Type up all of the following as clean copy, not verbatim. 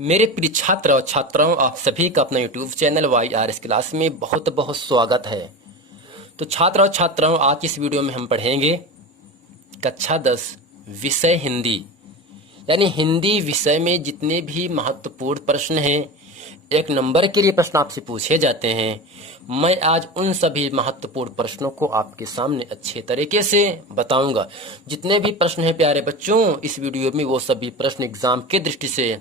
मेरे प्रिय छात्र और छात्राओं, आप सभी का अपना यूट्यूब चैनल YRS क्लास में बहुत बहुत स्वागत है। तो छात्र और छात्राओं, आज इस वीडियो में हम पढ़ेंगे कक्षा 10 विषय हिंदी। यानी हिंदी विषय में जितने भी महत्वपूर्ण प्रश्न हैं, 1 नंबर के लिए प्रश्न आपसे पूछे जाते हैं, मैं आज उन सभी महत्वपूर्ण प्रश्नों को आपके सामने अच्छे तरीके से बताऊंगा। जितने भी प्रश्न हैं प्यारे बच्चों इस वीडियो में, वो सभी प्रश्न एग्जाम के दृष्टि से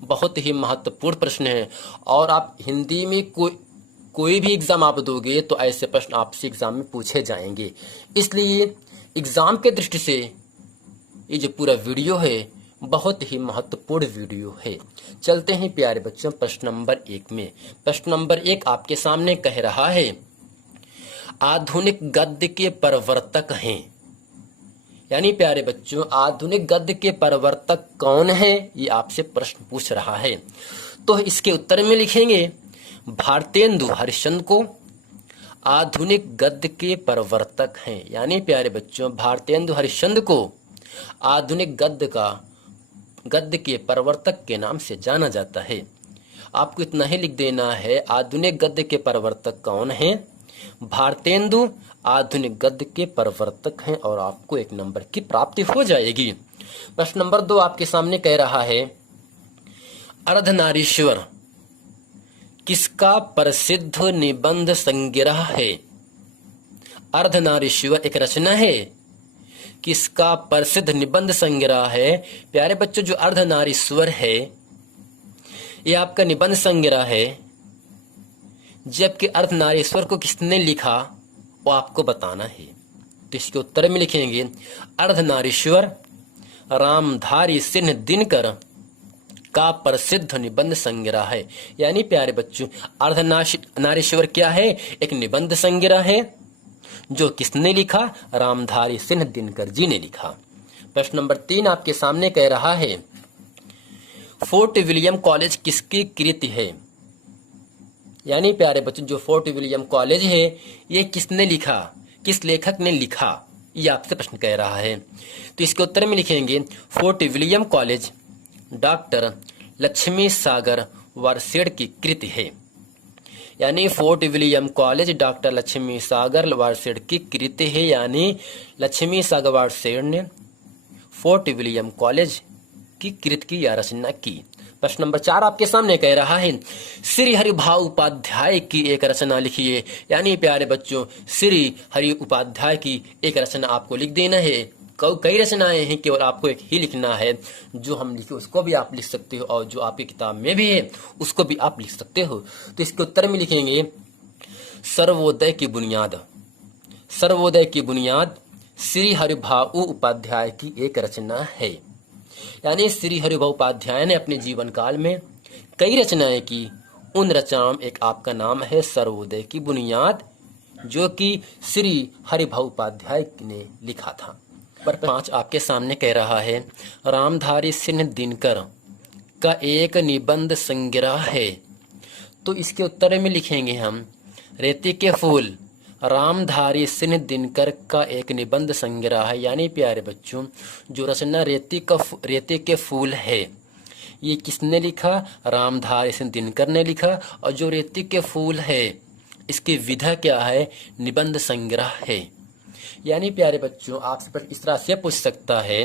बहुत ही महत्वपूर्ण प्रश्न है। और आप हिंदी में कोई भी एग्जाम आप दोगे तो ऐसे प्रश्न आपसे एग्जाम में पूछे जाएंगे। इसलिए एग्जाम के दृष्टि से ये जो पूरा वीडियो है बहुत ही महत्वपूर्ण वीडियो है। चलते हैं प्यारे बच्चों प्रश्न नंबर 1 में। प्रश्न नंबर 1 आपके सामने कह रहा है, आधुनिक गद्य के प्रवर्तक हैं। यानी प्यारे बच्चों, आधुनिक गद्य के प्रवर्तक कौन है, ये आपसे प्रश्न पूछ रहा है। तो इसके उत्तर में लिखेंगे भारतेंदु हरिश्चंद्र को आधुनिक गद्य के प्रवर्तक हैं। यानी प्यारे बच्चों, भारतेंदु हरिश्चंद्र को आधुनिक गद्य के प्रवर्तक के नाम से जाना जाता है। आपको इतना ही लिख देना है, आधुनिक गद्य के प्रवर्तक कौन हैं, भारतेंदु आधुनिक गद्य के प्रवर्तक हैं, और आपको 1 नंबर की प्राप्ति हो जाएगी। प्रश्न नंबर 2 आपके सामने कह रहा है, अर्धनारीश्वर किसका प्रसिद्ध निबंध संग्रह है। अर्धनारीश्वर एक रचना है, किसका प्रसिद्ध निबंध संग्रह है। प्यारे बच्चों, जो अर्धनारीश्वर है ये आपका निबंध संग्रह है, जबकि अर्धनारीश्वर को किसने लिखा वो आपको बताना है। तो इसके उत्तर में लिखेंगे अर्धनारीश्वर रामधारी सिंह दिनकर का प्रसिद्ध निबंध संग्रह है। यानी प्यारे बच्चों, अर्धनारीश्वर क्या है, एक निबंध संग्रह है जो किसने लिखा, रामधारी सिंह दिनकर जी ने लिखा। प्रश्न नंबर 3 आपके सामने कह रहा है, फोर्ट विलियम कॉलेज किसकी कृति है। यानी प्यारे बच्चों, जो फोर्ट विलियम कॉलेज है ये किसने लिखा, किस लेखक ने लिखा, ये आपसे प्रश्न कह रहा है। तो इसके उत्तर में लिखेंगे Fort William College doctor Lakshmi Sagar वारसेड की कृति है। यानी Fort William College doctor Lakshmi Sagar वारसेड की कृति है। यानी लक्ष्मी सागर वारसेड ने फोर्ट विलियम कॉलेज की कृति की या रचना की। प्रश्न नंबर 4 आपके सामने कह रहा है, श्री हरि भाऊ उपाध्याय की एक रचना लिखिए। यानी प्यारे बच्चों, श्री हरि उपाध्याय की एक रचना आपको लिख देना है। कई रचनाएं हैं, केवल आपको एक ही लिखना है। जो हम लिखे उसको भी आप लिख सकते हो, और जो आपकी किताब में भी है उसको भी आप लिख सकते हो। तो इसके उत्तर में लिखेंगे सर्वोदय की बुनियाद। सर्वोदय की बुनियाद श्री हरि भाऊ उपाध्याय की एक रचना है। यानी श्री हरि भाऊ उपाध्याय ने अपने जीवन काल में कई रचनाएं की। उन रचनाओं में एक आपका नाम है सर्वोदय की बुनियाद, जो कि श्री हरि भाऊ उपाध्याय ने लिखा था। पर 5 आपके सामने कह रहा है, रामधारी सिंह दिनकर का एक निबंध संग्रह है। तो इसके उत्तर में लिखेंगे हम रेती के फूल। रामधारी सिंह दिनकर का एक निबंध संग्रह है। यानी प्यारे बच्चों, जो रचना रेती के फूल है ये किसने लिखा, रामधारी सिंह दिनकर ने लिखा। और जो रेती के फूल है इसकी विधा क्या है, निबंध संग्रह है। यानी प्यारे बच्चों, आपसे इस तरह से पूछ सकता है,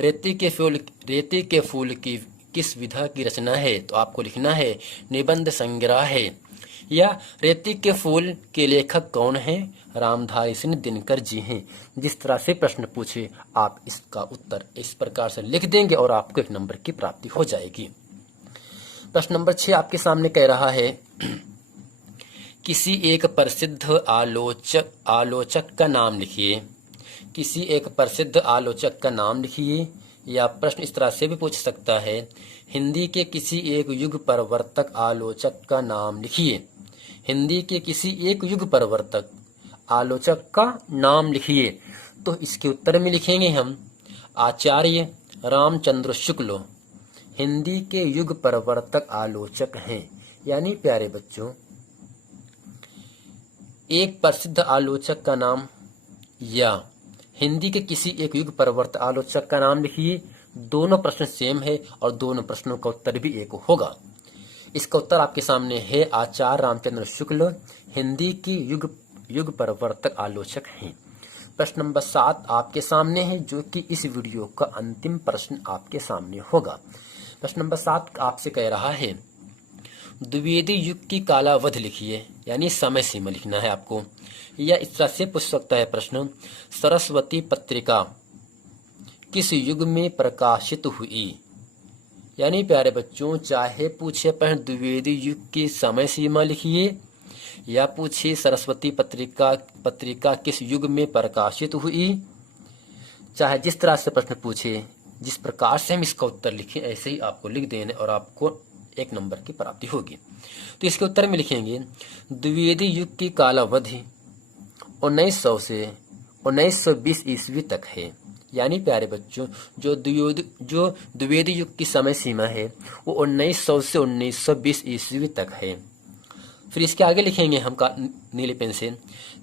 रेती के फूल की किस विधा की रचना है, तो आपको लिखना है निबंध संग्रह है। या रेती के फूल के लेखक कौन हैं, रामधारी सिंह दिनकर जी हैं। जिस तरह से प्रश्न पूछे आप इसका उत्तर इस प्रकार से लिख देंगे और आपको 1 नंबर की प्राप्ति हो जाएगी। प्रश्न नंबर 6 आपके सामने कह रहा है, किसी एक प्रसिद्ध आलोचक का नाम लिखिए। किसी एक प्रसिद्ध आलोचक का नाम लिखिए। या प्रश्न इस तरह से भी पूछ सकता है, हिंदी के किसी एक युग प्रवर्तक आलोचक का नाम लिखिए। हिंदी के किसी एक युग प्रवर्तक आलोचक का नाम लिखिए। तो इसके उत्तर में लिखेंगे हम आचार्य रामचंद्र शुक्ल हिंदी के युग प्रवर्तक आलोचक हैं। यानी प्यारे बच्चों, एक प्रसिद्ध आलोचक का नाम या हिंदी के किसी एक युग प्रवर्तक आलोचक का नाम लिखिए। दोनों प्रश्न सेम है और दोनों प्रश्नों का उत्तर भी एक होगा। इसका उत्तर आपके सामने है। आचार्य रामचंद्र शुक्ल हिंदी की युग प्रवर्तक आलोचक हैं। प्रश्न नंबर 7 आपके सामने है, जो कि इस वीडियो का अंतिम प्रश्न आपके सामने होगा। प्रश्न नंबर 7 आपसे कह रहा है, द्विवेदी युग की कालावधि लिखिए, यानी समय सीमा लिखना है आपको। या इस तरह से पूछ सकता है प्रश्न, सरस्वती पत्रिका किस युग में प्रकाशित हुई। यानी प्यारे बच्चों, चाहे पूछे प्रश्न द्विवेदी युग की समय सीमा लिखिए या पूछे सरस्वती पत्रिका किस युग में प्रकाशित हुई, चाहे जिस तरह से प्रश्न पूछे, जिस प्रकार से हम इसका उत्तर लिखें ऐसे ही आपको लिख देने और आपको 1 नंबर की प्राप्ति होगी। तो इसके उत्तर में लिखेंगे, द्विवेदी युग की कालावधि 1900 से 1920 ईस्वी तक है। यानी प्यारे बच्चों, जो द्विवेदी युग की समय सीमा है वो 1900 से 1920 ईस्वी तक है। फिर इसके आगे लिखेंगे हम नीले पेन से,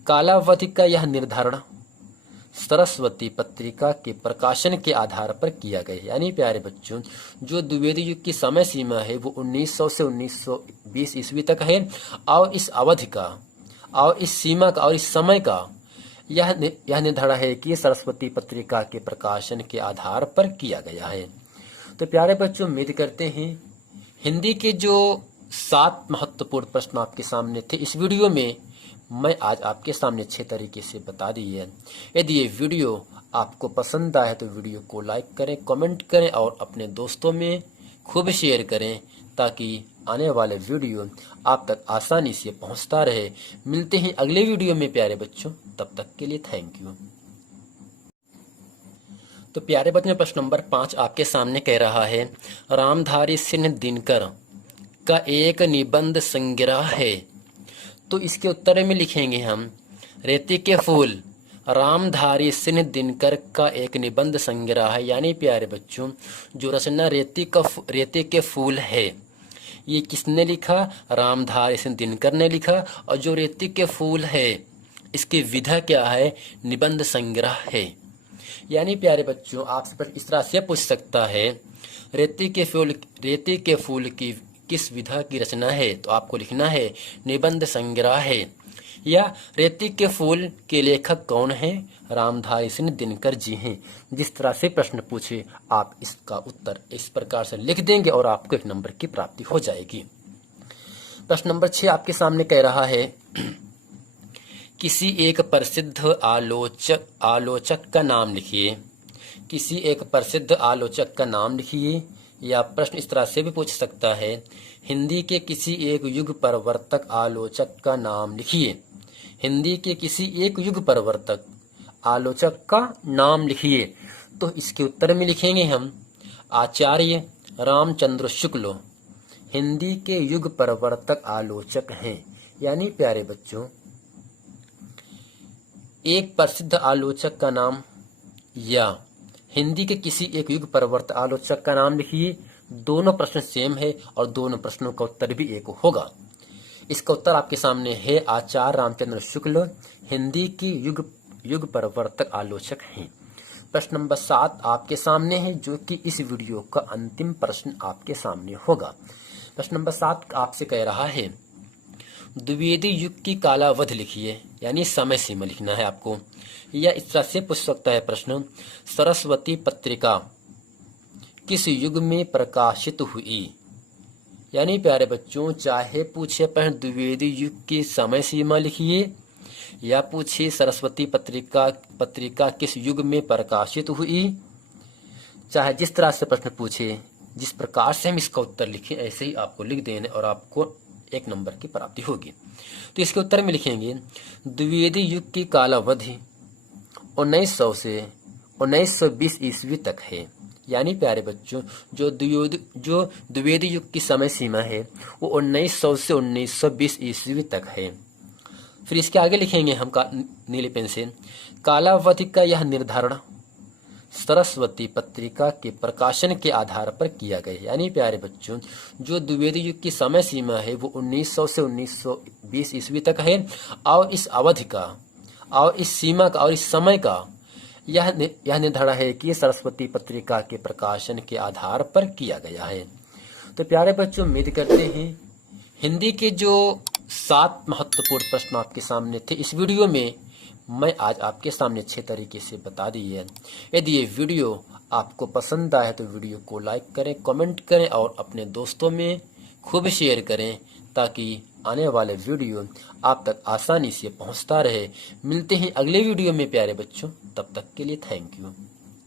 कालावधि का यह निर्धारण सरस्वती पत्रिका के प्रकाशन के आधार पर किया गया है। यानी प्यारे बच्चों, जो द्विवेदी युग की समय सीमा है वो 1900 से 1920 ईस्वी तक है और इस अवधि का और इस सीमा का और इस समय का यह निर्धारण है कि सरस्वती पत्रिका के प्रकाशन के आधार पर किया गया है। तो प्यारे बच्चों, उम्मीद करते हैं हिंदी के जो 7 महत्वपूर्ण प्रश्न आपके सामने थे इस वीडियो में मैं आज आपके सामने अच्छे तरीके से बता दी है। यदि ये वीडियो आपको पसंद आए तो वीडियो को लाइक करें, कमेंट करें और अपने दोस्तों में खूब शेयर करें ताकि आने वाले वीडियो आप तक आसानी से पहुंचता रहे। मिलते हैं अगले वीडियो में प्यारे बच्चों, तब तक के लिए थैंक यू। तो प्यारे बच्चों, प्रश्न नंबर 5 आपके सामने कह रहा है, रामधारी सिंह दिनकर का एक निबंध संग्रह है। तो इसके उत्तर में लिखेंगे हम, रेती के फूल रामधारी सिंह दिनकर का एक निबंध संग्रह है। यानी प्यारे बच्चों, जो रचना रेती के फूल है ये किसने लिखा? रामधारी सिंह दिनकर ने लिखा। और जो रेती के फूल है इसकी विधा क्या है? निबंध संग्रह है। यानी प्यारे बच्चों, आपसे इस तरह से पूछ सकता है, रेती के फूल की किस विधा की रचना है? तो आपको लिखना है निबंध संग्रह है। या रेती के फूल के लेखक कौन हैं? रामधारी सिंह दिनकर जी हैं। जिस तरह से प्रश्न पूछे आप इसका उत्तर इस प्रकार से लिख देंगे और आपको 1 नंबर की प्राप्ति हो जाएगी। प्रश्न नंबर 6 आपके सामने कह रहा है, किसी एक प्रसिद्ध आलोचक का नाम लिखिए। किसी एक प्रसिद्ध आलोचक का नाम लिखिए। या प्रश्न इस तरह से भी पूछ सकता है, हिंदी के किसी एक युग प्रवर्तक आलोचक का नाम लिखिए। हिंदी के किसी एक युग प्रवर्तक आलोचक का नाम लिखिए। तो इसके उत्तर में लिखेंगे हम, आचार्य रामचंद्र शुक्ल हिंदी के युग प्रवर्तक आलोचक हैं। यानी प्यारे बच्चों, एक प्रसिद्ध आलोचक का नाम या हिंदी के किसी एक युग प्रवर्तक आलोचक का नाम लिखिए। दोनों प्रश्न सेम है और दोनों प्रश्नों का उत्तर भी एक होगा। इसका उत्तर आपके सामने है। आचार्य रामचंद्र शुक्ल हिंदी की युग प्रवर्तक आलोचक हैं। प्रश्न नंबर 7 आपके सामने है, जो कि इस वीडियो का अंतिम प्रश्न आपके सामने होगा। प्रश्न नंबर 7 आपसे कह रहा है, द्विवेदी युग की कालावधि लिखिए, यानी समय सीमा लिखना है आपको। या इस तरह से पूछ सकता है प्रश्न, सरस्वती पत्रिका किस युग में प्रकाशित हुई। यानी प्यारे बच्चों, चाहे पूछे प्रश्न द्विवेदी युग की समय सीमा लिखिए या पूछे सरस्वती पत्रिका किस युग में प्रकाशित हुई, चाहे जिस तरह से प्रश्न पूछे, जिस प्रकार से हम इसका उत्तर लिखें ऐसे ही आपको लिख देने और आपको 1 नंबर की प्राप्ति होगी। तो इसके उत्तर में लिखेंगे, द्विवेदी युग की कालावधि 1900 से 1920 ईस्वी तक है। यानी प्यारे बच्चों, जो द्विवेदी युग की समय सीमा है वो 1900 से 1920 ईस्वी तक है। फिर इसके आगे लिखेंगे हम नीले पेन से, कालावधि का यह निर्धारण सरस्वती पत्रिका के प्रकाशन के आधार पर किया गया है। यानी प्यारे बच्चों, जो द्विवेदी युग की समय सीमा है वो 1900 से 1920 ईस्वी तक है और इस अवधि का और इस सीमा का और इस समय का यह निर्धारण है कि सरस्वती पत्रिका के प्रकाशन के आधार पर किया गया है। तो प्यारे बच्चों, उम्मीद करते हैं हिंदी के जो 7 महत्वपूर्ण प्रश्न आपके सामने थे इस वीडियो में मैं आज आपके सामने अच्छे तरीके से बता दी है। यदि ये वीडियो आपको पसंद आए तो वीडियो को लाइक करें, कमेंट करें और अपने दोस्तों में खूब शेयर करें ताकि आने वाले वीडियो आप तक आसानी से पहुंचता रहे। मिलते हैं अगले वीडियो में प्यारे बच्चों, तब तक के लिए थैंक यू।